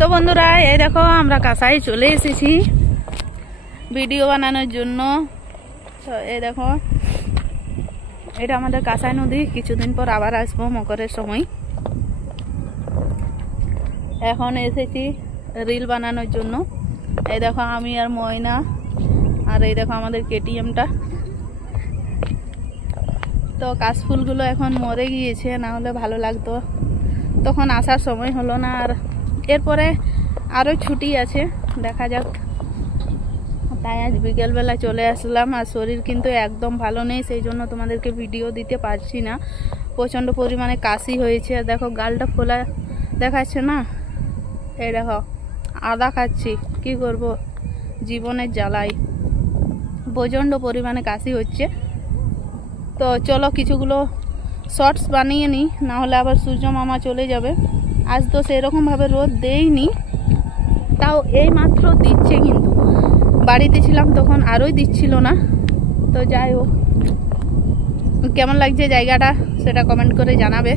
তো বন্ধুরা এই দেখো আমরা কাঁসাই চলে এসেছি ভিডিও বানানোর জন্য। তো এই দেখো এটা আমাদের কাঁসাই নদী, কিছুদিন পর আবার আসবো মকরের সময়। এখন এসেছি রিল বানানোর জন্য। এই দেখো আমি আর ময়না, আর এই দেখো আমাদের কেটিএমটা। তো কাশফুলগুলো এখন মরে গিয়েছে, না হলে ভালো লাগতো, তখন আসার সময় হলো না। আর এরপরে আরও ছুটি আছে, দেখা যাক। তাই আজ বিকেলবেলা চলে আসলাম। আর শরীর কিন্তু একদম ভালো নেই, সেই জন্য তোমাদেরকে ভিডিও দিতে পারছি না। প্রচণ্ড পরিমাণে কাশি হয়েছে। আর দেখো গালটা ফোলা দেখাচ্ছে না। এই দেখো আদা খাচ্ছি, কি করব, জীবনের জ্বালাই। প্রচণ্ড পরিমাণে কাশি হচ্ছে। তো চলো কিছুগুলো শর্টস বানিয়ে নিই, না হলে আবার সূর্য মামা চলে যাবে। আজ তো সেরকমভাবে রোদ দেয়নি, তাও এই মাত্র দিচ্ছে, কিন্তু বাড়িতে ছিলাম তখন আরোই দিচ্ছিল না। তো যাই হোক, কেমন লাগছে জায়গাটা সেটা কমেন্ট করে জানাবে।